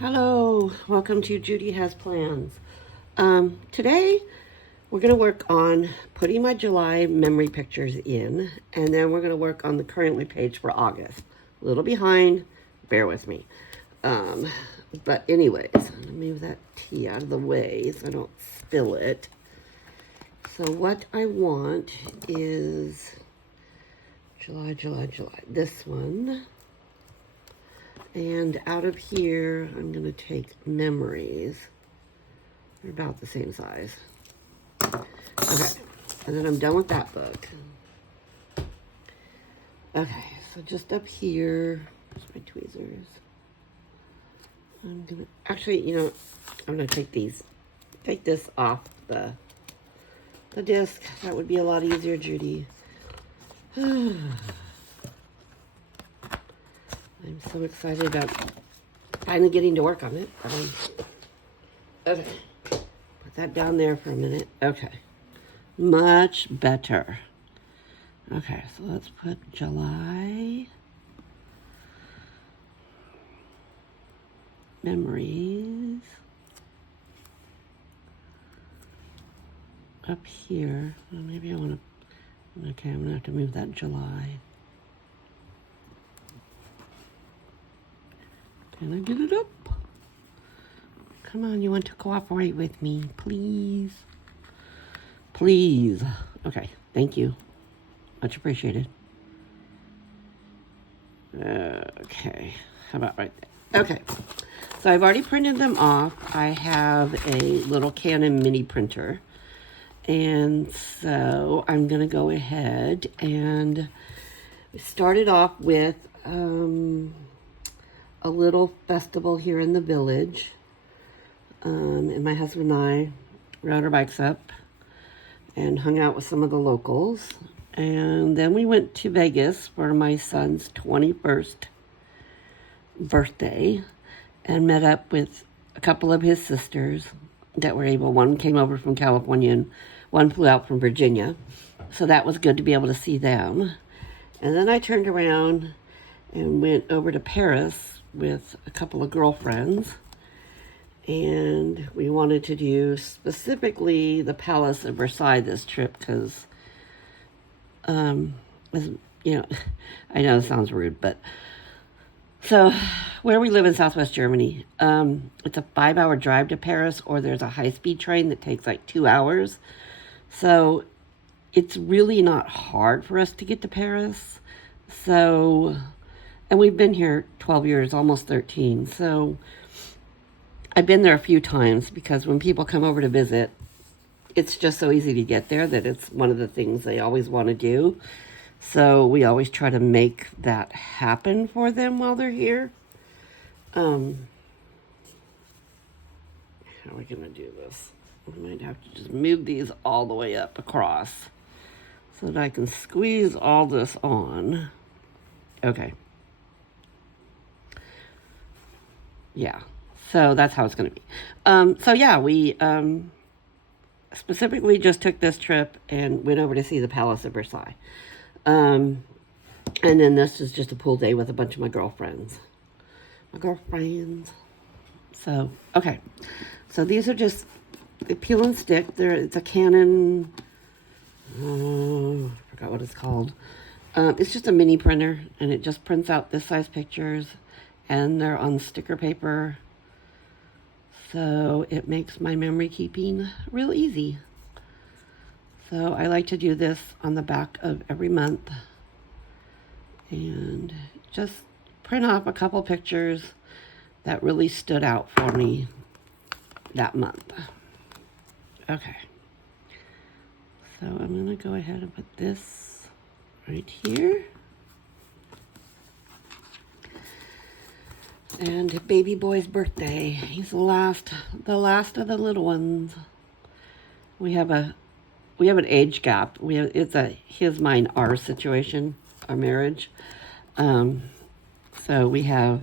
Hello, welcome to Judy Has Plans. Today we're going to work on putting my July memory pictures in, and then we're going to work on the currently page for August. A little behind, bear with me. Um, but anyways, let me move that tea out of the way so I don't spill it. So what I want is July, this one. And out of here, I'm going to take memories. They're about the same size. Okay, and then I'm done with that book. Okay, so just up here, there's my tweezers. I'm gonna, actually, I'm gonna take this off the disc. That would be a lot easier, Judy. I'm so excited about finally getting to work on it. Okay, put that down there for a minute. Okay, much better. Okay, so let's put July memories up here. Well, maybe I want to, okay, I'm going to have to move that July. Can I get it up? Come on, you want to cooperate with me, please? Please. Okay, thank you. Much appreciated. Okay, how about right there? Okay, so I've already printed them off. I have a little Canon mini printer. And so I'm going to go ahead and start it off with a little festival here in the village. And my husband and I rode our bikes up and hung out with some of the locals. And then we went to Vegas for my son's 21st birthday and met up with a couple of his sisters that were able. One came over from California and one flew out from Virginia. So that was good to be able to see them. And then I turned around and went over to Paris with a couple of girlfriends. And we wanted to do specifically the Palace of Versailles this trip because, I know it sounds rude, but so where we live in Southwest Germany, it's a 5-hour drive to Paris, or there's a high-speed train that takes like 2 hours. So it's really not hard for us to get to Paris. So, and we've been here 12 years, almost 13. So I've been there a few times because when people come over to visit, it's just so easy to get there that it's one of the things they always want to do. So we always try to make that happen for them while they're here. How are we going to do this? I might have to just move these all the way up across so that I can squeeze all this on. Okay. Yeah. So that's how it's going to be. So yeah, we specifically just took this trip and went over to see the Palace of Versailles. And then this is just a pool day with a bunch of my girlfriends. So, okay. So these are just peel and stick. It's a Canon, I forgot what it's called. It's just a mini printer, and it just prints out this size pictures, and they're on sticker paper. So it makes my memory keeping real easy. So I like to do this on the back of every month and just print off a couple pictures that really stood out for me that month. Okay. So I'm going to go ahead and put this right here. And baby boy's birthday. He's the last of the little ones. We have an age gap. It's a his, mine, our situation, our marriage. So we have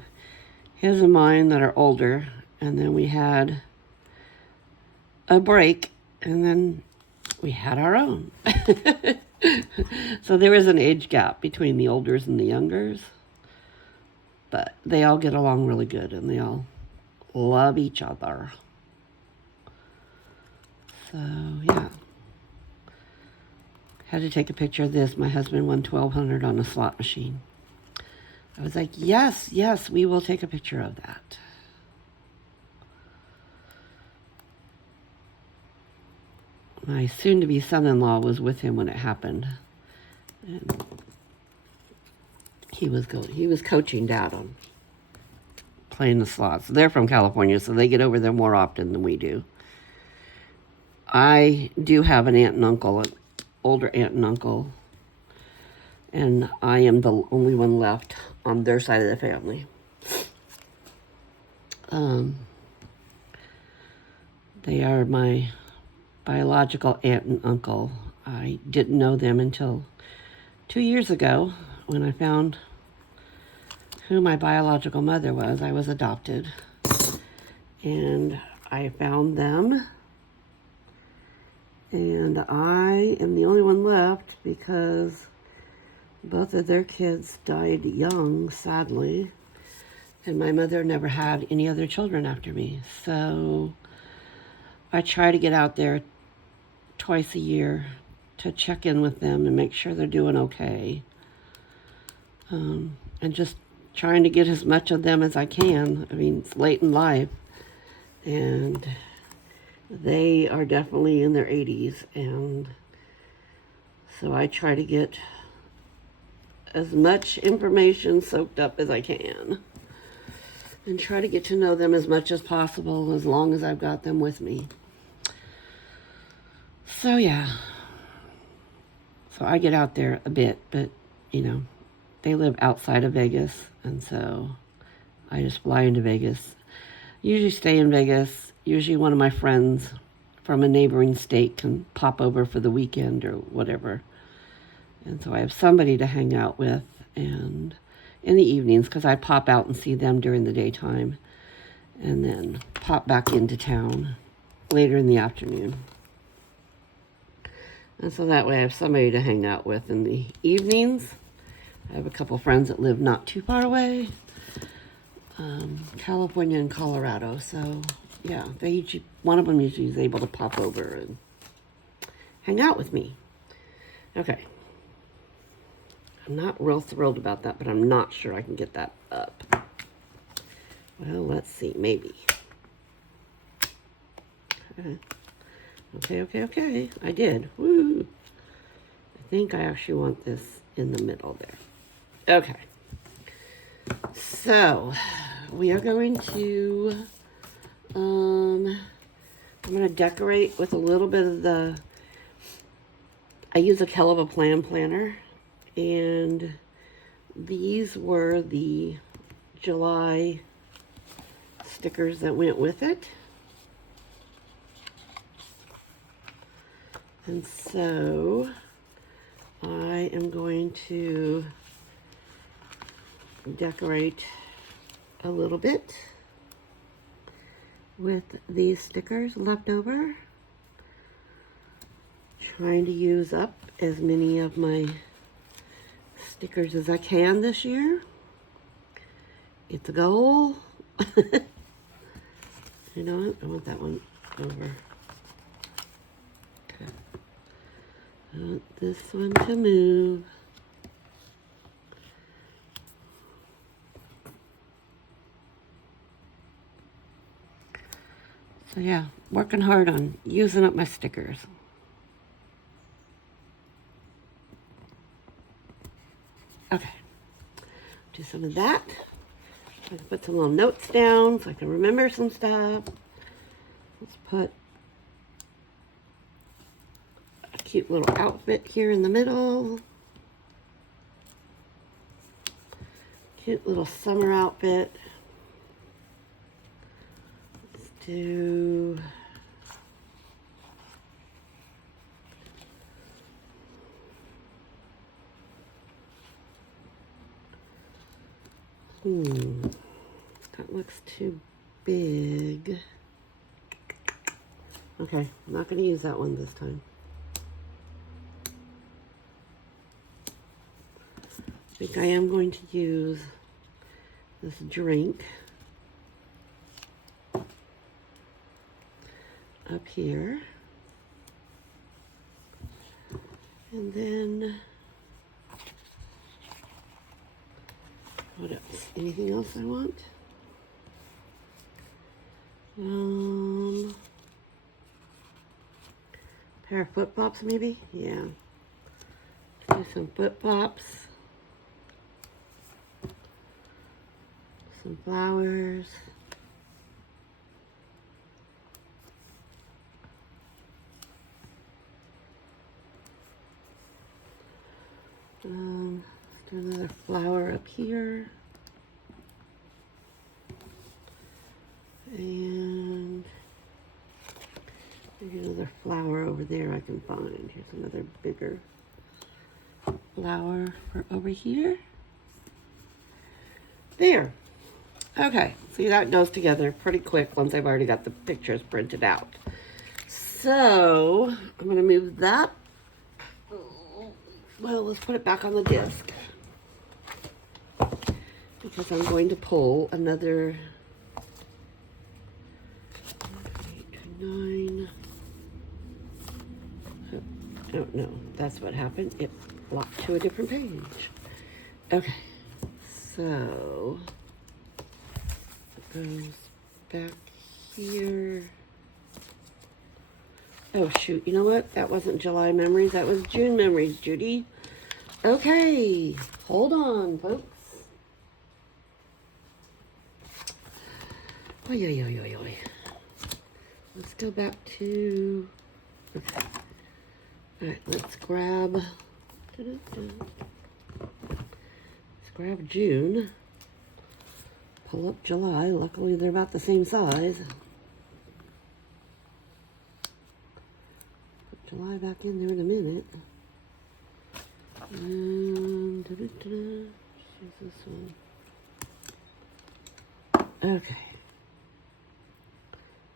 his and mine that are older, and then we had a break, and then we had our own. So there is an age gap between the olders and the youngers, but they all get along really good, and they all love each other. So, yeah. Had to take a picture of this. My husband won $1,200 on a slot machine. I was like, yes, yes, we will take a picture of that. My soon-to-be son-in-law was with him when it happened. And he was coaching Dad on playing the slots. They're from California, so they get over there more often than we do. I do have an aunt and uncle, an older aunt and uncle, and I am the only one left on their side of the family. They are my biological aunt and uncle. I didn't know them until 2 years ago when I found who my biological mother was. I was adopted, and I found them, and I am the only one left because both of their kids died young, sadly, and my mother never had any other children after me. So I try to get out there twice a year to check in with them and make sure they're doing okay. And just trying to get as much of them as I can. I mean, it's late in life, and they are definitely in their 80s, and so I try to get as much information soaked up as I can and try to get to know them as much as possible as long as I've got them with me. So yeah, so I get out there a bit, but you know, they live outside of Vegas, and so I just fly into Vegas. Usually stay in Vegas. Usually one of my friends from a neighboring state can pop over for the weekend or whatever. And so I have somebody to hang out with, and in the evenings, because I pop out and see them during the daytime and then pop back into town later in the afternoon. And so that way I have somebody to hang out with in the evenings. I have a couple friends that live not too far away, California and Colorado. So yeah, one of them usually is able to pop over and hang out with me. Okay. I'm not real thrilled about that, but I'm not sure I can get that up. Well, let's see, maybe. Okay. I did. Woo! I think I actually want this in the middle there. Okay. So, we are going to, I'm going to decorate with a little bit of I use a Keleva Plan planner, and these were the July stickers that went with it. And so I am going to decorate a little bit with these stickers left over. Trying to use up as many of my stickers as I can this year. It's a goal. You know what? I want that one over. Okay. I want this one to move. So yeah, working hard on using up my stickers. Okay, do some of that. I can put some little notes down so I can remember some stuff. Let's put a cute little outfit here in the middle. Cute little summer outfit. Let's do... That looks too big. Okay, I'm not going to use that one this time. I think I am going to use this drink. up here. And then, what else? Anything else I want? Pair of flip flops maybe? Yeah. Do some flip flops. Some flowers. Let's do another flower up here. And maybe another flower over there I can find. Here's another bigger flower for over here. There. Okay, see, that goes together pretty quick once I've already got the pictures printed out. So I'm going to move that. Well, let's put it back on the disc because I'm going to pull another 9. Oh, no, that's what happened. It locked to a different page. Okay, so it goes back here. Oh, shoot. You know what? That wasn't July memories. That was June memories, Judy. Okay. Hold on, folks. Oy, oy, oy, oy, oy. Let's go back to... Okay. All right, let's grab... Let's grab June. Pull up July. Luckily, they're about the same size. July back in there in a minute. And use this one. Okay.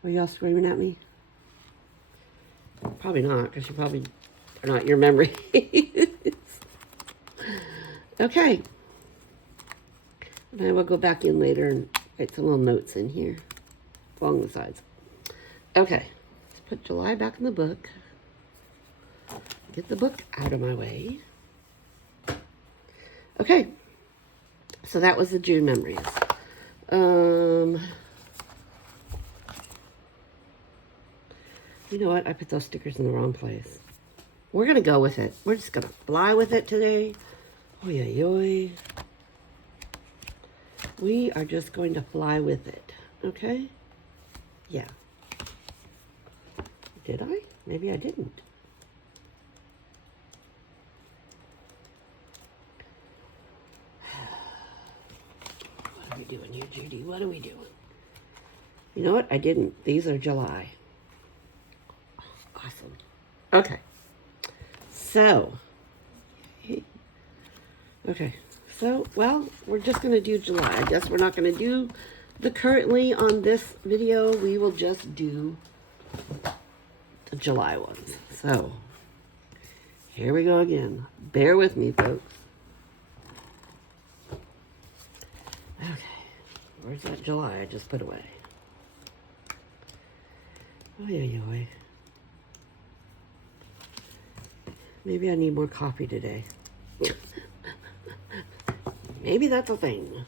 Are y'all screaming at me? Probably not, because you probably are not your memories. Okay. And I will go back in later and write some little notes in here along the sides. Okay. Let's put July back in the book. Get the book out of my way. Okay, so that was the June memories. You know what? I put those stickers in the wrong place. We're gonna go with it. We're just gonna fly with it today. Oy, oy, oy. We are just going to fly with it. Okay? Yeah. Did I? Maybe I didn't. What are we doing here, Judy? What are we doing? You know what? I didn't. These are July. Awesome. Okay. So. Okay. So, well, we're just going to do July. I guess we're not going to do the currently on this video. We will just do the July ones. So, here we go again. Bear with me, folks. Okay. Where's that July I just put away? Oh, yeah. Maybe I need more coffee today. Maybe that's a thing.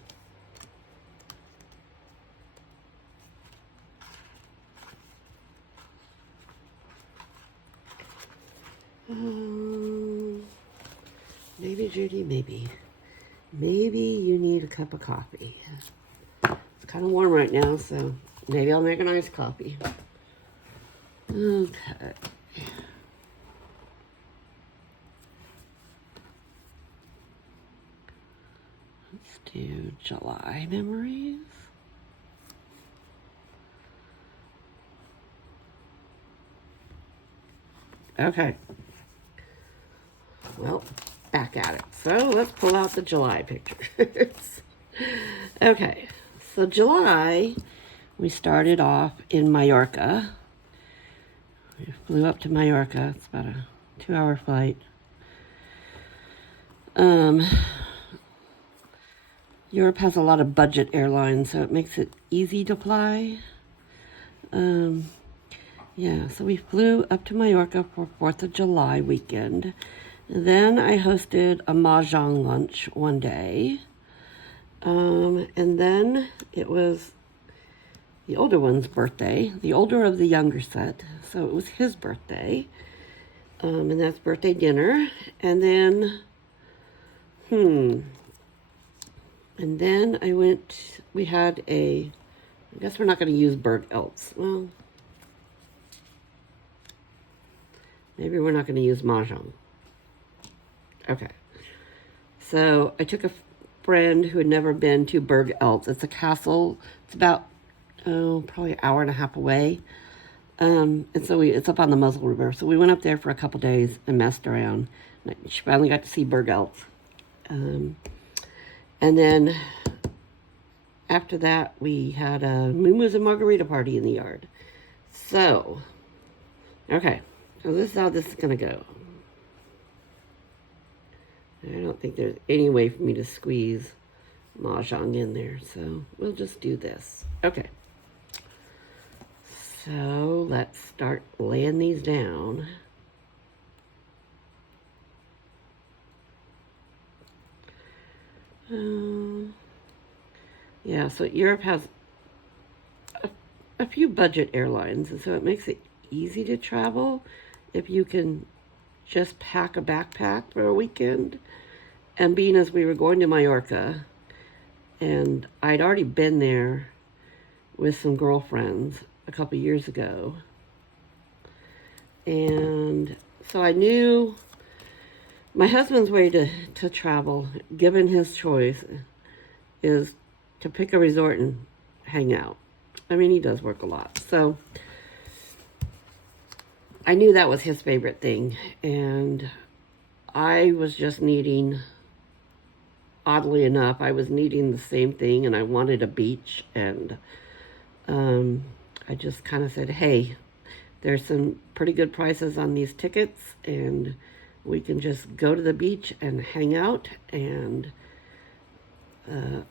Maybe, Judy, maybe. Maybe you need a cup of coffee. It's kind of warm right now, so maybe I'll make an iced coffee. Okay. Let's do July memories. Okay. Well, back at it. So let's pull out the July pictures. Okay. So July, we started off in Mallorca. We flew up to Mallorca. It's about a 2-hour flight. Europe has a lot of budget airlines, so it makes it easy to fly. Yeah, so we flew up to Mallorca for 4th of July weekend. Then I hosted a mahjong lunch one day. And then it was the older one's birthday, the older of the younger set. So it was his birthday. And that's birthday dinner. And then, and then we had I guess we're not going to use Berg Elks. Well, maybe we're not going to use mahjong. Okay. So I took a friend who had never been to Berg Elks. It's a castle. It's about, probably an hour and a half away. And so it's up on the Muzzle River. So we went up there for a couple days and messed around. She finally got to see Berg Elks. And then after that, we had a Moo and Margarita party in the yard. So, okay. So this is how this is going to go. I don't think there's any way for me to squeeze mahjong in there, so we'll just do this. Okay. So let's start laying these down. Yeah, so Europe has a few budget airlines, and so it makes it easy to travel if you can just pack a backpack for a weekend. And being as we were going to Mallorca, and I'd already been there with some girlfriends a couple years ago, and so I knew my husband's way to travel, given his choice, is to pick a resort and hang out. I mean, he does work a lot, so I knew that was his favorite thing, and I was just needing, oddly enough, I was needing the same thing, and I wanted a beach, and I just kind of said, hey, there's some pretty good prices on these tickets, and we can just go to the beach and hang out. And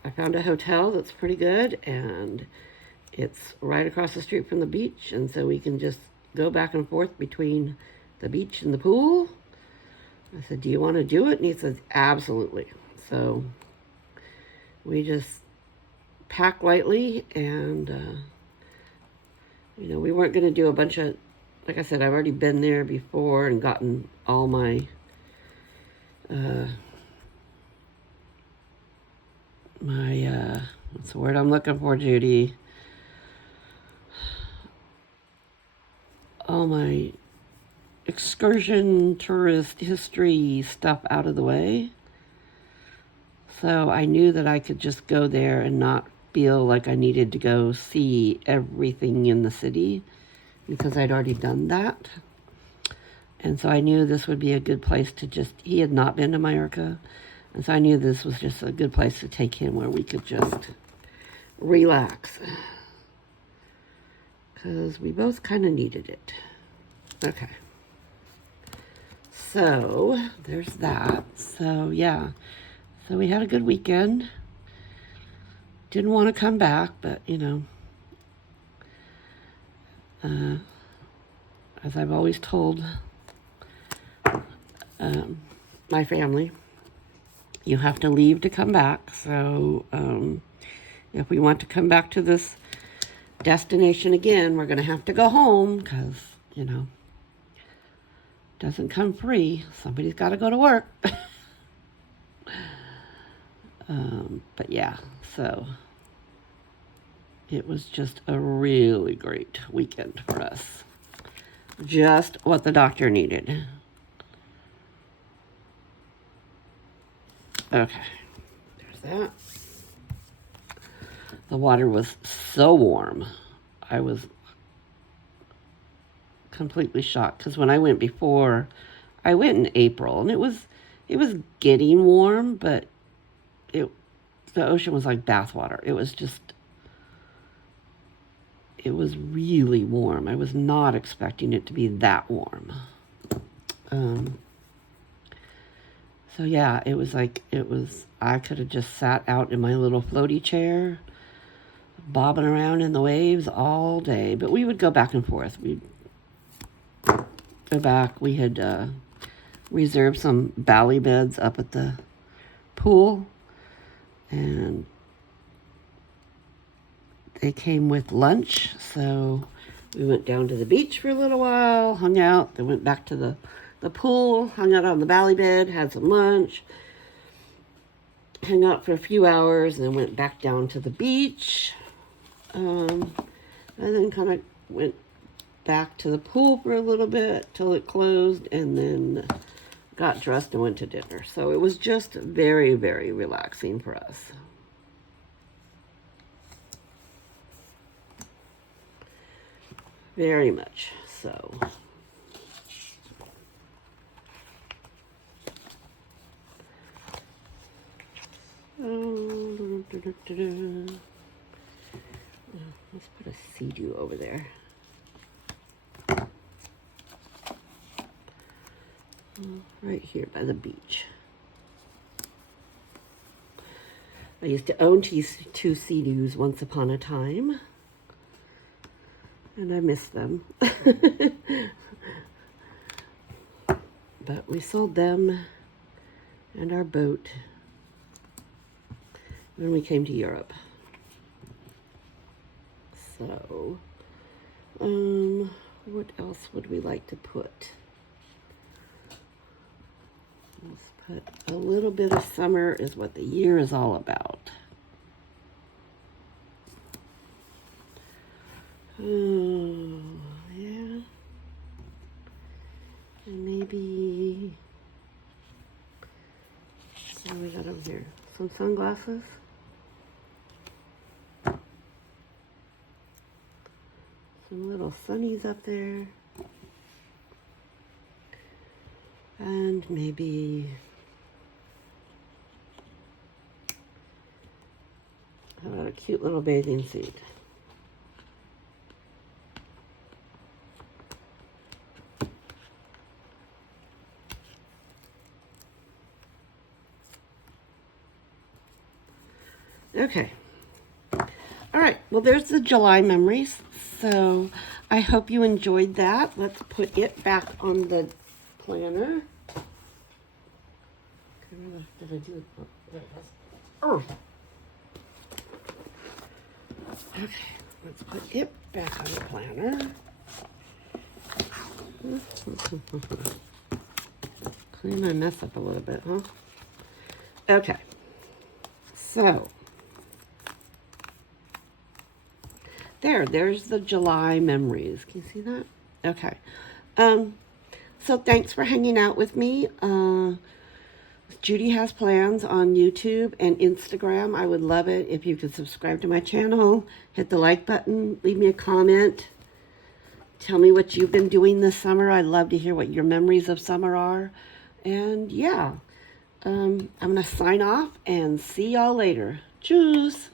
I found a hotel that's pretty good, and it's right across the street from the beach, and so we can just go back and forth between the beach and the pool. I said, do you want to do it? And he said, absolutely. So we just packed lightly, and we weren't going to do a bunch of, like I said, I've already been there before and gotten all my what's the word I'm looking for, Judy? All my excursion tourist history stuff out of the way. So I knew that I could just go there and not feel like I needed to go see everything in the city, because I'd already done that. And so I knew this would be a good place to just, he had not been to Mallorca, and so I knew this was just a good place to take him where we could just relax, because we both kind of needed it. Okay. So there's that. So yeah. So we had a good weekend. Didn't want to come back, but as I've always told my family, you have to leave to come back. So if we want to come back to this destination again, we're going to have to go home, because, doesn't come free. Somebody's got to go to work. But yeah, so it was just a really great weekend for us. Just what the doctor needed. Okay, there's that. The water was so warm. I was completely shocked, because when I went before, I went in April, and it was getting warm, but the ocean was like bathwater. It was really warm. I was not expecting it to be that warm. So yeah, I could have just sat out in my little floaty chair, bobbing around in the waves all day. But we would go back and forth. back, we had reserved some bally beds up at the pool, and they came with lunch, so we went down to the beach for a little while, hung out, then went back to the pool, hung out on the bally bed, had some lunch, hung out for a few hours, and then went back down to the beach, and then kind of went back to the pool for a little bit till it closed, and then got dressed and went to dinner. So it was just very, very relaxing for us. Very much so. Let's put a sea-doo over there. Right here by the beach. I used to own two sea-doos once upon a time, and I miss them. But we sold them and our boat when we came to Europe. So, what else would we like to put? Let's put a little bit of summer is what the year is all about. Oh, yeah. And maybe, what do we got over here? Some sunglasses. Some little sunnies up there. And maybe, how about a cute little bathing suit? Okay. All right. Well, there's the July memories. So I hope you enjoyed that. Let's put it back on the planner. Did I do it? Oh, there it is. Oh. Okay. Let's put it back on the planner. Clean my mess up a little bit, huh? Okay. So. There's the July memories. Can you see that? Okay. So thanks for hanging out with me. Judy Has Plans on YouTube and Instagram. I would love it if you could subscribe to my channel, hit the like button, leave me a comment. Tell me what you've been doing this summer. I'd love to hear what your memories of summer are. And yeah, I'm going to sign off and see y'all later. Tschüss.